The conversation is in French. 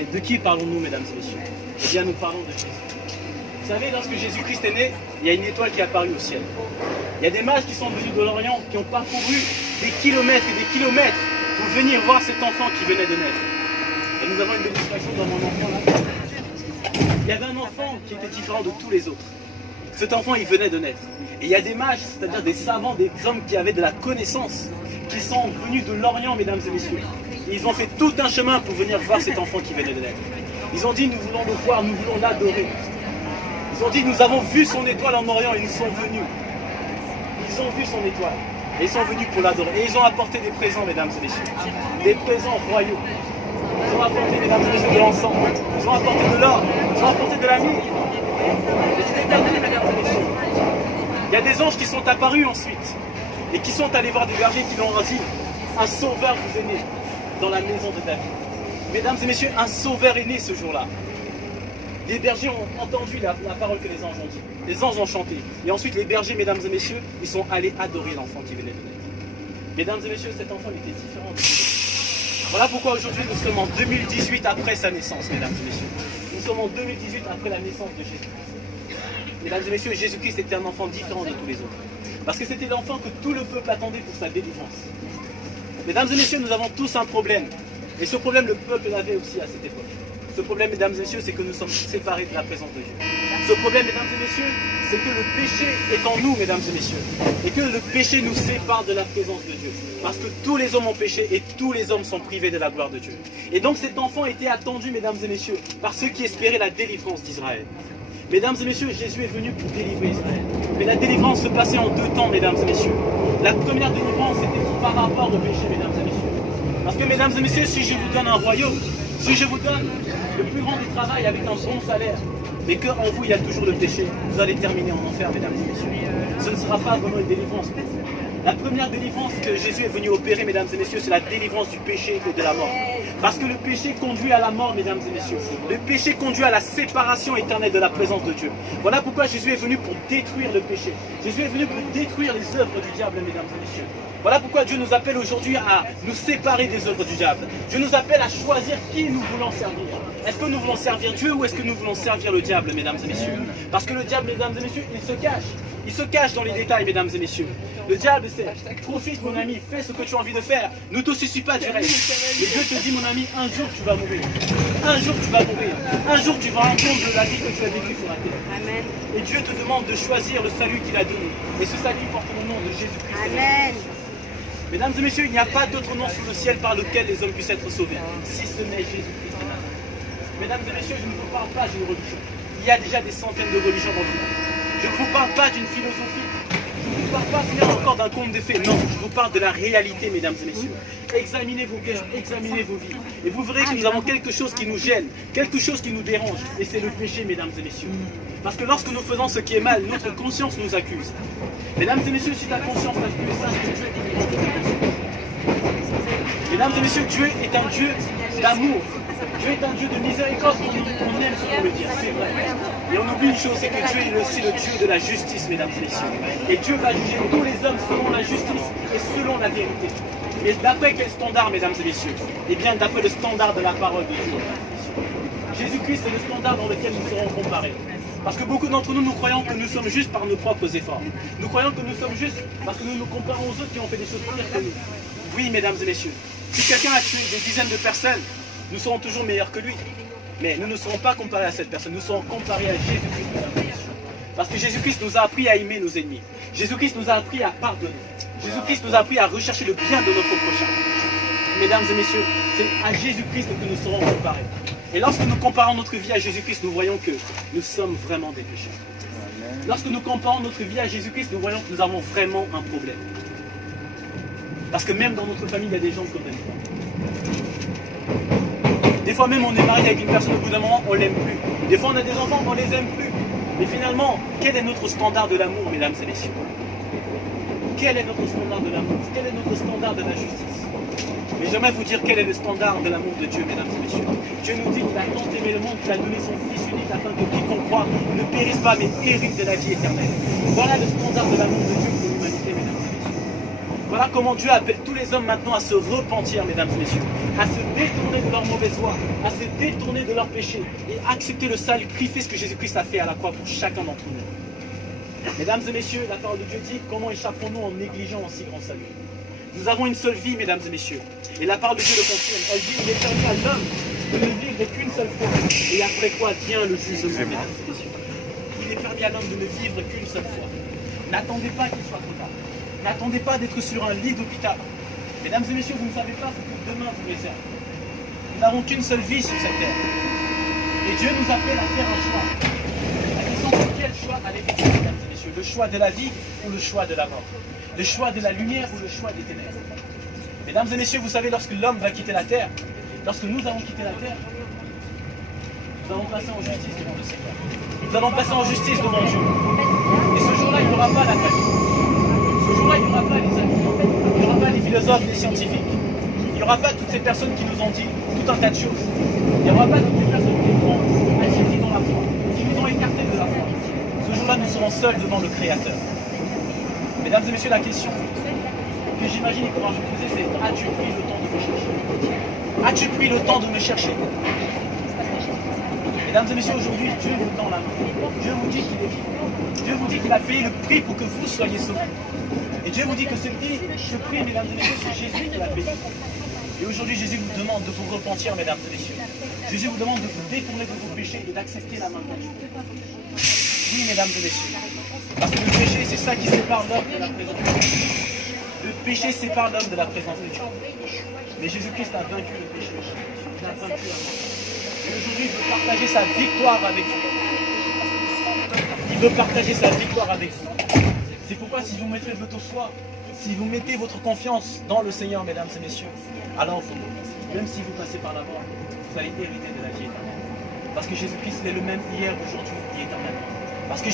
Mais de qui parlons-nous, mesdames et messieurs? Eh bien, nous parlons de Jésus. Vous savez, lorsque Jésus-Christ est né, il y a une étoile qui est apparue au ciel. Il y a des mages qui sont venus de l'Orient, qui ont parcouru des kilomètres et des kilomètres pour venir voir cet enfant qui venait de naître. Et nous avons une démonstration dans mon enfant là. Il y avait un enfant qui était différent de tous les autres. Cet enfant, il venait de naître. Et il y a des mages, c'est-à-dire des savants, des hommes qui avaient de la connaissance, qui sont venus de l'Orient, mesdames et messieurs. Et ils ont fait tout un chemin pour venir voir cet enfant qui venait de naître. Ils ont dit, nous voulons le voir, nous voulons l'adorer. Ils ont dit, nous avons vu son étoile en Orient et nous sont venus. Ils ont vu son étoile et ils sont venus pour l'adorer. Et ils ont apporté des présents, mesdames et messieurs. Des présents royaux. Ils ont apporté, mesdames et messieurs, de l'encens. Ils ont apporté de l'or. Ils ont apporté de la myrrhe. Et c'était terminé, mesdames et messieurs. Il y a des anges qui sont apparus ensuite et qui sont allés voir des bergers qui l'ont dit, un sauveur vous est né dans la maison de David. Mesdames et messieurs, un sauveur est né ce jour-là. Les bergers ont entendu la parole que les anges ont dit. Les anges ont chanté. Et ensuite, les bergers, mesdames et messieurs, ils sont allés adorer l'enfant qui venait de naître. Mesdames et messieurs, cet enfant était différent de tous les autres. Voilà pourquoi aujourd'hui, nous sommes en 2018 après sa naissance, mesdames et messieurs. Nous sommes en 2018 après la naissance de Jésus-Christ. Mesdames et messieurs, Jésus-Christ était un enfant différent de tous les autres. Parce que c'était l'enfant que tout le peuple attendait pour sa délivrance. Mesdames et messieurs, nous avons tous un problème. Et ce problème, le peuple l'avait aussi à cette époque. Ce problème, mesdames et messieurs, c'est que nous sommes séparés de la présence de Dieu. Ce problème, mesdames et messieurs, c'est que le péché est en nous, mesdames et messieurs. Et que le péché nous sépare de la présence de Dieu. Parce que tous les hommes ont péché et tous les hommes sont privés de la gloire de Dieu. Et donc cet enfant était attendu, mesdames et messieurs, par ceux qui espéraient la délivrance d'Israël. Mesdames et messieurs, Jésus est venu pour délivrer Israël. Mais la délivrance se passait en deux temps, mesdames et messieurs. La première délivrance était par rapport au péché, mesdames et messieurs. Parce que, mesdames et messieurs, si je vous donne un royaume, si je vous donne le plus grand du travail avec un bon salaire, mais qu'en vous il y a toujours le péché, vous allez terminer en enfer, mesdames et messieurs. Ce ne sera pas vraiment une délivrance. La première délivrance que Jésus est venu opérer, mesdames et messieurs, c'est la délivrance du péché et de la mort. Parce que le péché conduit à la mort, mesdames et messieurs. Le péché conduit à la séparation éternelle de la présence de Dieu. Voilà pourquoi Jésus est venu pour détruire le péché. Jésus est venu pour détruire les œuvres du diable, mesdames et messieurs. Voilà pourquoi Dieu nous appelle aujourd'hui à nous séparer des œuvres du diable. Dieu nous appelle à choisir qui nous voulons servir. Est-ce que nous voulons servir Dieu ou est-ce que nous voulons servir le diable, mesdames et messieurs? Parce que le diable, mesdames et messieurs, il se cache. Il se cache dans les détails, mesdames et messieurs. Le diable, c'est profite, mon ami, fais ce que tu as envie de faire. Ne te soucie pas du reste. Mais Dieu te dit, mon ami, un jour tu vas mourir. Un jour tu vas mourir. Un jour tu vas rendre compte de la vie que tu as vécue sur la terre. Amen. Et Dieu te demande de choisir le salut qu'il a donné. Et ce salut porte le nom de Jésus-Christ. Amen. Mesdames et messieurs, il n'y a pas d'autre nom sous le ciel par lequel les hommes puissent être sauvés, si ce n'est Jésus-Christ. Mesdames et messieurs, je ne vous parle pas d'une religion. Il y a déjà des centaines de religions dans le monde. Je ne vous parle pas d'une philosophie. Je ne vous parle pas encore d'un conte de fées. Non, je vous parle de la réalité, mesdames et messieurs. Examinez vos cœurs, examinez vos vies. Et vous verrez que nous avons quelque chose qui nous gêne, quelque chose qui nous dérange. Et c'est le péché, mesdames et messieurs. Parce que lorsque nous faisons ce qui est mal, notre conscience nous accuse. Mesdames et messieurs, si ta conscience t'accuse, sache que Dieu est grand. Mesdames et messieurs, Dieu est un Dieu d'amour. Dieu est un Dieu de miséricorde, on aime ce qu'on veut dire, c'est vrai. Et on oublie une chose, c'est que Dieu est aussi le Dieu de la justice, mesdames et messieurs. Et Dieu va juger tous les hommes selon la justice et selon la vérité. Mais d'après quel standard, mesdames et messieurs? Eh bien, d'après le standard de la parole de Dieu. Jésus-Christ est le standard dans lequel nous serons comparés. Parce que beaucoup d'entre nous, nous croyons que nous sommes justes par nos propres efforts. Nous croyons que nous sommes justes parce que nous nous comparons aux autres qui ont fait des choses pires que nous. Oui, mesdames et messieurs, si quelqu'un a tué des dizaines de personnes, nous serons toujours meilleurs que lui. Mais nous ne serons pas comparés à cette personne, nous serons comparés à Jésus-Christ. Parce que Jésus-Christ nous a appris à aimer nos ennemis. Jésus-Christ nous a appris à pardonner. Jésus-Christ nous a appris à rechercher le bien de notre prochain. Mesdames et messieurs, c'est à Jésus-Christ que nous serons comparés. Et lorsque nous comparons notre vie à Jésus-Christ, nous voyons que nous sommes vraiment des pécheurs. Lorsque nous comparons notre vie à Jésus-Christ, nous voyons que nous avons vraiment un problème. Parce que même dans notre famille, il y a des gens qu'on n'aime pas. Des fois même, on est marié avec une personne, au bout d'un moment, on ne l'aime plus. Des fois, on a des enfants, on ne les aime plus. Mais finalement, quel est notre standard de l'amour, mesdames et messieurs? Quel est notre standard de l'amour? Quel est notre standard de la justice? Mais j'aimerais vous dire quel est le standard de l'amour de Dieu, mesdames et messieurs. Dieu nous dit qu'il a tant aimé le monde qu'il a donné son Fils unique afin que quiconque croit ne périsse pas mais hérite de la vie éternelle. Voilà le standard de l'amour de Dieu pour l'humanité, mesdames et messieurs. Voilà comment Dieu appelle tous les hommes maintenant à se repentir, mesdames et messieurs, à se détourner de leur mauvaise voie, à se détourner de leurs péchés et accepter le salut, fait ce que Jésus-Christ a fait à la croix pour chacun d'entre nous. Mesdames et messieurs, la parole de Dieu dit, comment échappons-nous en négligeant un si grand salut? Nous avons une seule vie, mesdames et messieurs, et la parole de Dieu le confirme. Elle dit, il est permis à l'homme de ne vivre qu'une seule fois, et après quoi vient le jugement, mesdames et messieurs. Il est permis à l'homme de ne vivre qu'une seule fois. N'attendez pas qu'il soit trop tard. N'attendez pas d'être sur un lit d'hôpital. Mesdames et messieurs, vous ne savez pas ce que demain vous réserve. Nous n'avons qu'une seule vie sur cette terre. Et Dieu nous appelle à faire un choix. La question c'est quel choix allez-vous faire, mesdames et messieurs? Le choix de la vie ou le choix de la mort? Le choix de la lumière ou le choix des ténèbres? Mesdames et messieurs, vous savez, lorsque l'homme va quitter la terre, lorsque nous allons quitter la terre, nous allons passer en justice devant le Seigneur. Nous allons passer en justice devant Dieu. Et ce jour-là, il n'y aura pas l'académie. Ce jour-là, il n'y aura pas les amis. Il n'y aura pas les philosophes, les scientifiques. Il n'y aura pas toutes ces personnes qui nous ont dit tout un tas de choses. Il n'y aura pas toutes ces personnes qui nous ont attirés dans la foi, qui nous ont écartés de la foi. Ce jour-là, nous serons seuls devant le Créateur. Mesdames et messieurs, la question que j'imagine qu'il faudra se poser, c'est: as-tu pris le temps de me chercher? As-tu pris le temps de me chercher? Mesdames et messieurs, aujourd'hui, Dieu vous tend la main. Dieu vous dit qu'il est vivant. Dieu vous dit qu'il a payé le prix pour que vous soyez sauvés. Et Dieu vous dit que ce prix, mesdames et messieurs, c'est Jésus qui l'a payé. Et aujourd'hui, Jésus vous demande de vous repentir, mesdames et messieurs. Jésus vous demande de vous détourner de vos péchés et d'accepter la main de Dieu. Oui, mesdames et messieurs. Parce que le péché, c'est ça qui sépare l'homme de la présence de Dieu. Le péché sépare l'homme de la présence de Dieu. Mais Jésus-Christ a vaincu le péché. Il a vaincu la mort. Et aujourd'hui, il veut partager sa victoire avec vous. Il veut partager sa victoire avec vous. C'est pourquoi si vous mettez votre foi, si vous mettez votre confiance dans le Seigneur, mesdames et messieurs, alors même si vous passez par la mort, vous allez hériter de la vie éternelle. Parce que Jésus-Christ est le même hier, aujourd'hui et éternellement. Parce que